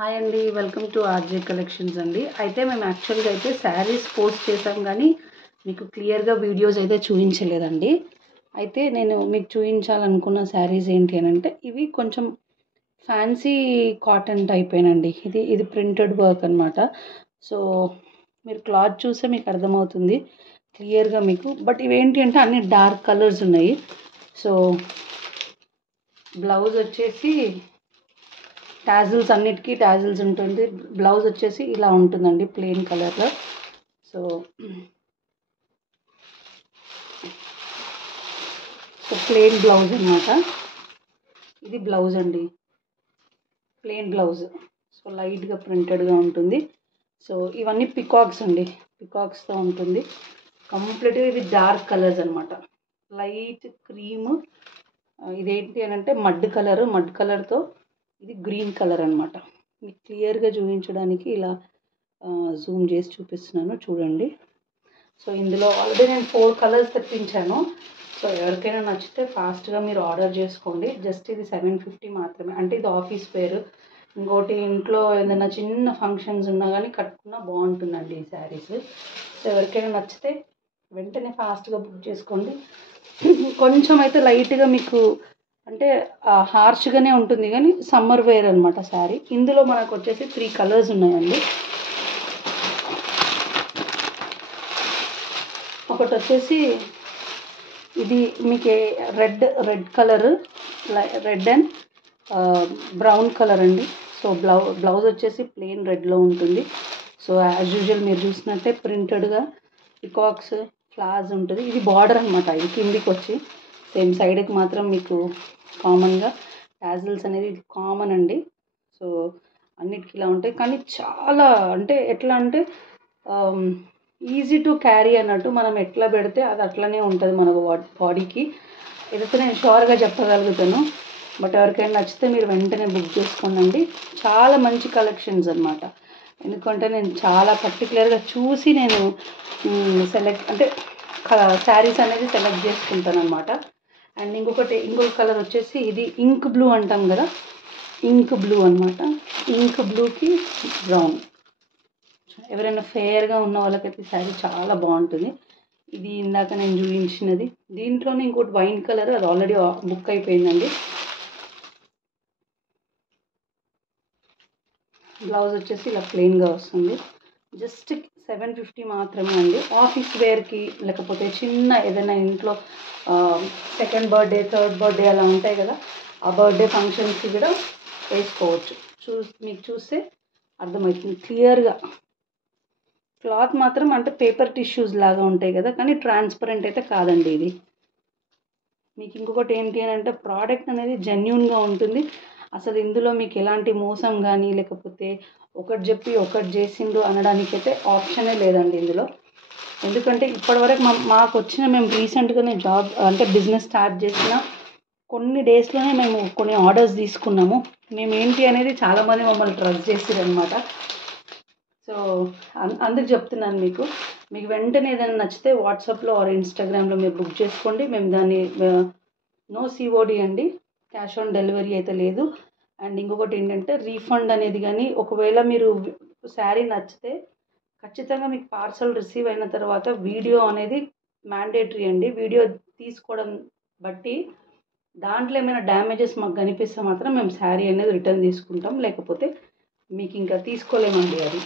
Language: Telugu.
హాయ్ అండి, వెల్కమ్ టు ఆర్జే కలెక్షన్స్ అండి. అయితే మేము యాక్చువల్గా అయితే శారీస్ పోస్ట్ చేసాం కానీ మీకు క్లియర్గా వీడియోస్ అయితే చూపించలేదండి. అయితే నేను మీకు చూపించాలనుకున్న శారీస్ ఏంటి అని అంటే ఇవి కొంచెం ఫ్యాన్సీ కాటన్ టైప్ ఏనండి. ఇది ప్రింటెడ్ వర్క్ అనమాట. సో మీరు క్లాత్ చూస్తే మీకు అర్థమవుతుంది క్లియర్గా మీకు. బట్ ఇవేంటి అంటే అన్ని డార్క్ కలర్స్ ఉన్నాయి. సో బ్లౌజ్ వచ్చేసి టాజిల్స్, అన్నిటికీ టాజిల్స్ ఉంటుంది. బ్లౌజ్ వచ్చేసి ఇలా ఉంటుందండి ప్లెయిన్ కలర్లో. సో ప్లెయిన్ బ్లౌజ్ అనమాట. ఇది బ్లౌజ్ అండి, ప్లెయిన్ బ్లౌజ్. సో లైట్గా ప్రింటెడ్గా ఉంటుంది. సో ఇవన్నీ పికాక్స్ అండి, పికాక్స్తో ఉంటుంది కంప్లీట్గా. ఇది డార్క్ కలర్స్ అనమాట, లైట్ క్రీమ్. ఇదేంటి అని అంటే మడ్ కలర్తో ఇది గ్రీన్ కలర్ అనమాట. మీకు క్లియర్గా చూపించడానికి ఇలా జూమ్ చేసి చూపిస్తున్నాను చూడండి. సో ఇందులో ఆల్రెడీ నేను 4 కలర్స్ తెప్పించాను. సో ఎవరికైనా నచ్చితే ఫాస్ట్గా మీరు ఆర్డర్ చేసుకోండి. జస్ట్ ఇది 750 మాత్రమే. అంటే ఇది ఆఫీస్ వేర్. ఇంకోటి ఇంట్లో ఏదైనా చిన్న ఫంక్షన్స్ ఉన్నా కానీ కట్టుకున్నా బాగుంటుందండి ఈ శారీస్. సో ఎవరికైనా నచ్చితే వెంటనే ఫాస్ట్గా బుక్ చేసుకోండి. కొంచెం అయితే లైట్గా మీకు అంటే హార్ష్గానే ఉంటుంది కానీ సమ్మర్ వేర్ అనమాట శారీ. ఇందులో మనకు వచ్చేసి 3 కలర్స్ ఉన్నాయండి. ఒకటి వచ్చేసి ఇది మీకు red colour, red and brown colour అండి. సో బ్లౌజ్ వచ్చేసి ప్లెయిన్ రెడ్లో ఉంటుంది. సో యాజ్ యూజువల్ మీరు చూసినట్టే ప్రింటెడ్గా పికాక్స్ ఫ్లవర్స్ ఉంటుంది. ఇది బార్డర్ అనమాట. ఇది కిందికి వచ్చి సేమ్ సైడ్కి మాత్రం మీకు కామన్గా టాజిల్స్ అనేది ఇది కామన్ అండి. సో అన్నిటికీ ఇలా ఉంటాయి కానీ చాలా అంటే ఎట్లా అంటే ఈజీ టు క్యారీ అన్నట్టు. మనం ఎట్లా పెడితే అది అట్లనే ఉంటుంది మన బాడీకి. ఇదైతే నేను షూర్గా చెప్పగలుగుతాను. బట్ ఎవరికైనా నచ్చితే మీరు వెంటనే బుక్ చేసుకోండి. చాలా మంచి కలెక్షన్స్ అనమాట. ఎందుకంటే నేను చాలా పర్టికులర్గా చూసి నేను శారీస్ అనేది సెలెక్ట్ చేసుకుంటాను అనమాట. అండ్ ఇంకొక కలర్ వచ్చేసి ఇది ఇంక్ బ్లూ అంటాం కదా, ఇంక్ బ్లూ అనమాట. ఇంక్ బ్లూకి బ్రౌన్. ఎవరైనా ఫేర్గా ఉన్న వాళ్ళకైతే శారీ చాలా బాగుంటుంది. ఇది ఇందాక నేను చూపించినది. దీంట్లోనే ఇంకోటి వైన్ కలర్, అది ఆల్రెడీ బుక్ అయిపోయిందండి. బ్లౌజ్ వచ్చేసి ఇలా ప్లెయిన్గా వస్తుంది. జస్ట్ 750 మాత్రమే అండి. ఆఫీస్ వేర్కి లేకపోతే చిన్న ఏదైనా ఇంట్లో సెకండ్ బర్త్డే, థర్డ్ బర్త్డే అలా ఉంటాయి కదా, ఆ బర్త్డే ఫంక్షన్స్కి కూడా వేసుకోవచ్చు. మీకు చూస్తే అర్థమవుతుంది క్లియర్గా. క్లాత్ మాత్రం అంటే పేపర్ టిష్యూస్ లాగా ఉంటాయి కదా, కానీ ట్రాన్స్పరెంట్ అయితే కాదండి ఇది. మీకు ఇంకొకటి ఏంటి అని అంటే ప్రోడక్ట్ అనేది జెన్యూన్గా ఉంటుంది. అసలు ఇందులో మీకు ఎలాంటి మోసం కానీ లేకపోతే ఒకటి చెప్పి ఒకటి చేసిండు అనడానికైతే ఆప్షనే లేదండి ఇందులో. ఎందుకంటే ఇప్పటివరకు మాకు వచ్చిన మేము రీసెంట్గానే బిజినెస్ స్టార్ట్ చేసిన కొన్ని డేస్లోనే మేము కొన్ని ఆర్డర్స్ తీసుకున్నాము. మేము ఏంటి అనేది చాలామంది మమ్మల్ని ట్రస్ట్ చేసిరనమాట. సో అందుకు చెప్తున్నాను మీకు వెంటనే ఏదైనా నచ్చితే వాట్సాప్లో ఆర్ ఇన్స్టాగ్రామ్లో మీరు బుక్ చేసుకోండి. మేము దాన్ని నో సిఓడి అండి, క్యాష్ ఆన్ డెలివరీ అయితే లేదు. అండ్ ఇంకొకటి ఏంటంటే రీఫండ్ అనేది కానీ, ఒకవేళ మీరు శారీ నచ్చితే ఖచ్చితంగా మీకు పార్సల్ రిసీవ్ అయిన తర్వాత వీడియో అనేది మ్యాండేటరీ అండి. వీడియో తీసుకోవడం బట్టి దాంట్లో ఏమైనా డ్యామేజెస్ మాకు కనిపిస్తే మాత్రం మేము శారీ అనేది రిటర్న్ తీసుకుంటాం, లేకపోతే మీకు ఇంకా తీసుకోలేమండి అది.